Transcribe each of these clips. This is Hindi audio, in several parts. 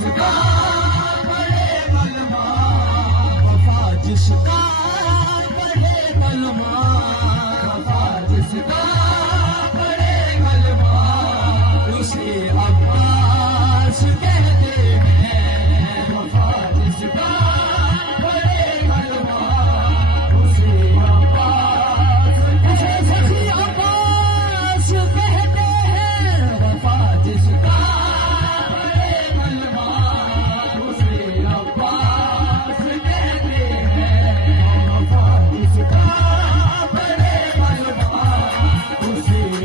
जिसका पढ़े कलमा, वफा जिसका पढ़े कलमा, वफा जिसका पढ़े कलमा, उसे अब्बास कहते हैं। वफा जिसका पढ़े कलमा, उसे अब्बास कहते हैं। वफा जिसका पढ़े कलमा, उसे अब्बास कहते हैं। वफा जिसका पढ़े कलमा, उसे अब्बास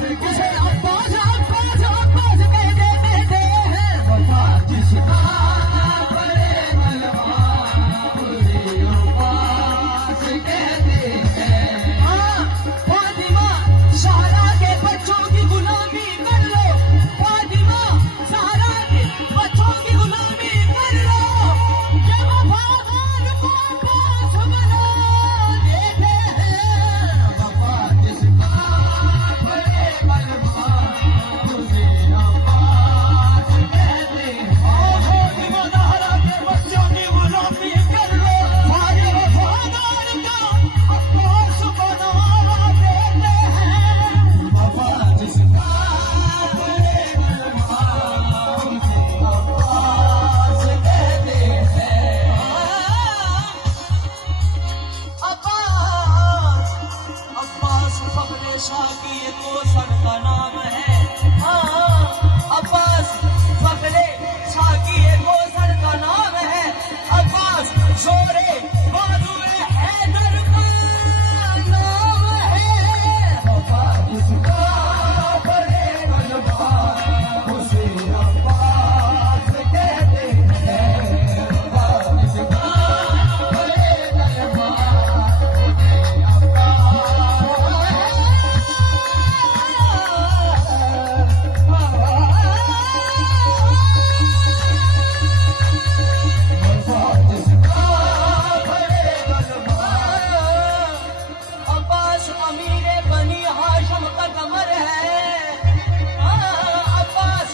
कहते हैं। अब्बास कहते हैं। वफा जिसका पढ़े कलमा, उसे अब्बास कहते हैं। फातिमा ज़हरा के बच्चों की गुलामी कर लो, फातिमा ज़हरा के बच्चों की गुलामी कर लो, ये वफादार को अब्बास बना देते हैं। वफा जिसका पढ़े कलमा, उसे अब्बास कहते हैं। फातिमा ज़हरा के बच्चों की गुलामी कर लो, हमारे वफादार का अब्बास बना देते हैं। वफा जिसका पढ़े कलमा, उसे अब्बास कहते हैं। अब्बास फखरे शाह की ये कोसर का नाम है। अब्बास फखरे शाह की ये कोसर का नाम है। अब्बास जोरे बाजुए हैदर का नाम है। वफा जिसका पढ़े कलमा, उसे अब्बास कहते हैं। वफा जिसका पढ़े कलमा, उसे अब्बास अमीरे बनी हाशम का कमर है। अब्बास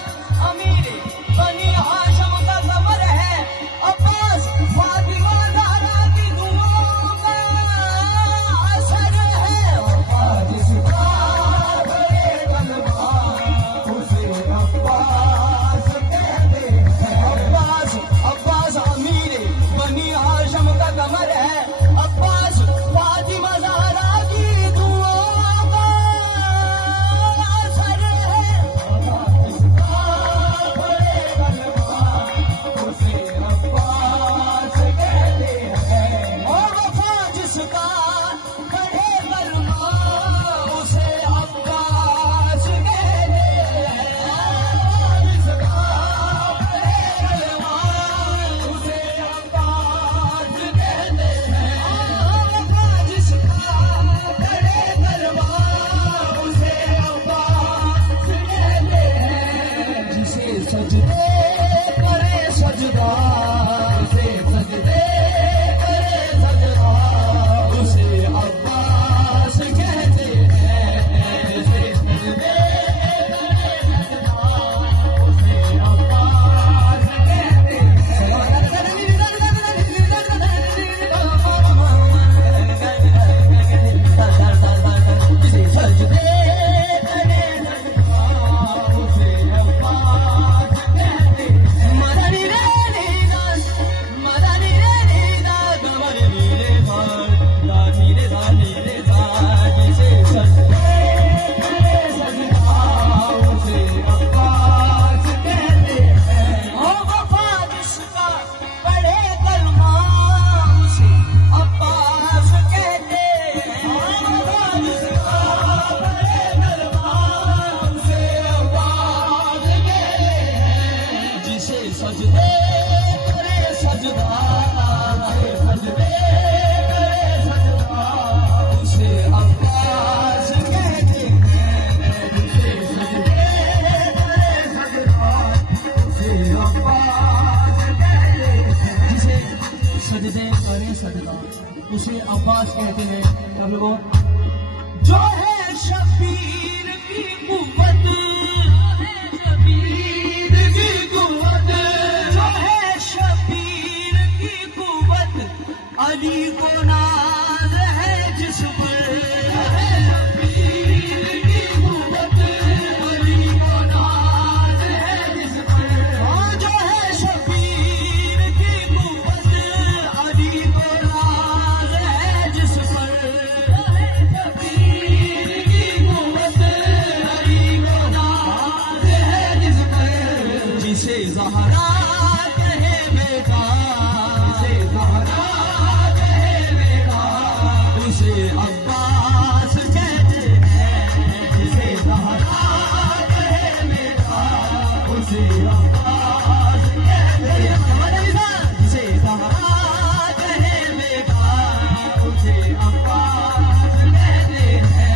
अमीरे बनी हाशम का कमर है। अब्बास फातिमा ज़हरा की दुआओं का असर है। वफा जिसका पढ़े कलमा, उसे अब्बास कहते हैं। अब्बास अमीरे बनी हाशम का कमर है। अब्बास फातिमा ज़हरा की दुआओं का असर है। वफा जिसका पढ़े कलमा, उसे अब्बास कहते हैं। वफा जिसका पढ़े कलमा, उसे अब्बास कहते हैं। जिसका पढ़े कलमा, उसे अब्बास कहते हैं। वफा जिसका पढ़े कलमा, उसे अब्बास कहते हैं। जिसे सजदे करे सजदा, जिसे सजदे करे सजदा, उसे अब्बास कहते हैं। जिसे सजदे करे सजदा, उसे अब्बास कहते हैं। जिसे सजदे करे सजदा, उसे अब्बास कहते हैं। मदनी रे नीदान, मदनी रे नीदान, मदनी रे धान, दानी रे धानी रे धान। जिसे सजदे करे सजदा, उसे अब्बास कहते हैं। वफा जिसका पढ़े कलमा, उसे अब्बास कहते हैं। वफा जिसका पढ़े कलमा, उसे अब्बास कहते हैं। जिसे सजदे करे सजदा, जिसे सजदे करे सजदा, उसे अब्बास कहते हैं। जिसे सजदे करे सजदा, उसे अब्बास कहते हैं। जिसे सजदे करे सजदा, उसे अब्बास कहते हैं। लोगों, जो है शबीर की कुव्वत, जो है शबीर की कुव्वत, अली को नाज है जिस पर ज़हरा कहे बेटा, जिसे ज़हरा कहे बेटा, उसे अब्बास कहते हैं। जिसे ज़हरा कहे बेटा, उसे अब्बास कहते हैं। जिसे ज़हरा कहे बेटा, उसे अब्बास कहते हैं।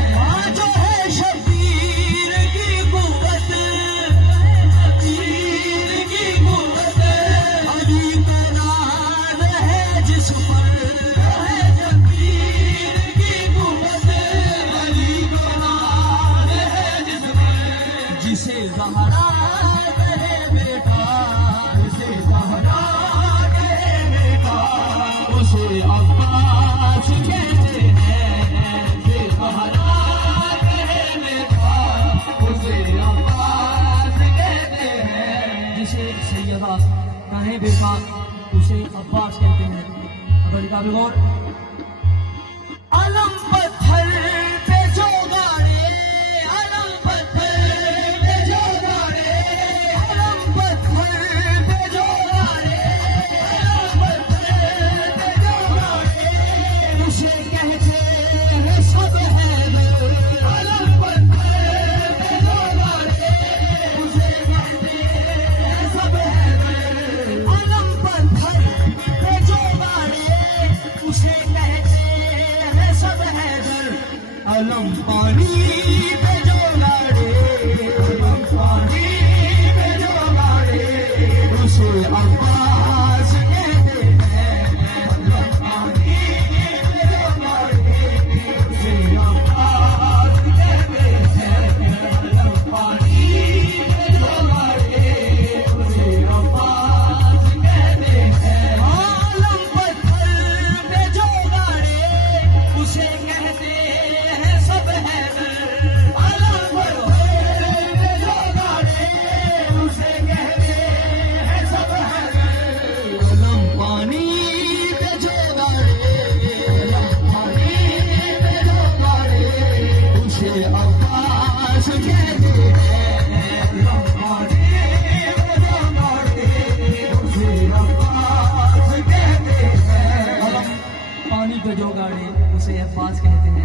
जो है शबीर की कुव्वत, जिसे ज़हरा कहे बेटा, जिसे ज़हरा कहे बेटा, उसे अब्बास कहते हैं। जिसे ज़हरा कहे बेटा, उसे अब्बास कहते हैं। जिसे सैयदा कहे बेटा, उसे अब्बास कहते हैं। अगर किताब गौर अलम पत्थर पे जो गाड़े, अलम पत्थर पे जो गाड़े, अलम पत्थर पे जो गाड़े, अलम पत्थर पे जो गाड़े, उसे कहते हैं सब हैदर। अलम पत्थर पे जो गाड़े, उसे कहते हैं सब हैदर। अलम पत्थर पे जो गाड़े, उसे कहते हैं सब हैदर। अलम पानी पे जो गाड़े, अलम पानी पे जो गाड़े, उसे अब्बास कहते हैं। अलम पानी पे जो गाड़े, उसे अब्बास कहते हैं। अलम पानी पे जो गाड़े, उसे अब्बास कहते हैं। अलम पत्थर पे जो गाड़े, उसे कहते हैं सब हैदर। अलम पत्थर पे जो गाड़े, उसे कहते हैं सब हैदर। अलम पानी पे जो गाड़े, अलम पानी पे जो गाड़े, उसे अब्बास कहते हैं। अलम पानी पे जो गाड़े, उसे अब्बास कहते हैं। अलम पानी पे जो गाड़े, उसे अब्बास कहते हैं।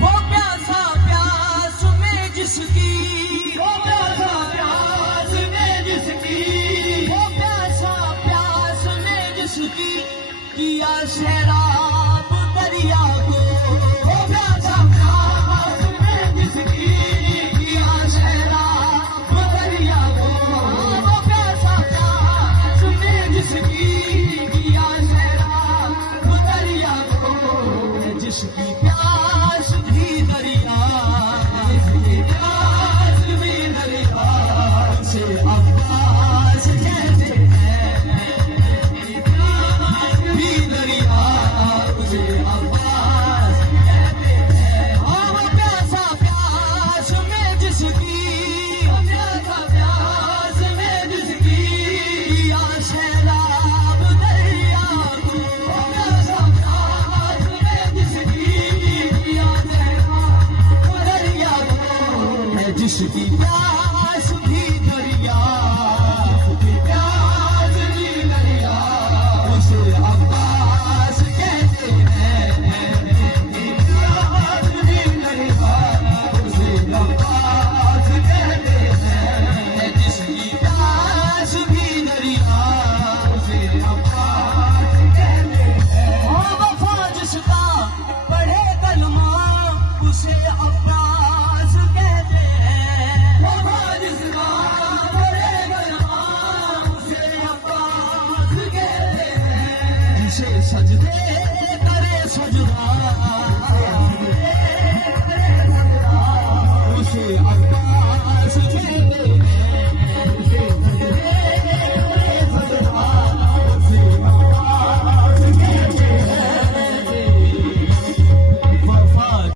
वो प्यासा प्यास में जिसकी, वो प्यासा प्यास में जिसकी, वो प्यासा प्यास में जिसकी किया शराब दरिया को। वो प्यासा प्यास में जिसकी किया शराब दरिया को। वो प्यासा प्यास में जिसकी किया शराब दरिया को। जिसकी प्यास भी दरिया, जिसकी प्यास भी दरिया, उसे अब्बास कहते हैं। जिसकी प्यास भी दरिया, उसे अब्बास कहते हैं। वो प्यासा प्यास में जिसकी, वो प्यासा प्यास में जिसकी किया शराब दरिया को। वो प्यासा प्यास में जिसकी किया शराब दरिया को। जिसकी प्यास भी दरिया, जिसकी प्यास भी दरिया, उसे अब्बास कहते हैं। जिसकी प्यास भी दरिया, उसे अब्बास कहते हैं। जिसकी प्यास भी दरिया, उसे अब्बास कहते हैं। वफा जिसका पढ़े कलमा, उसे अब्बास कहते हैं। वफा जिसका पढ़े कलमा, उसे अब्बास कहते हैं। जिसे सजदे करे सजदा, उसे अब्बास कहते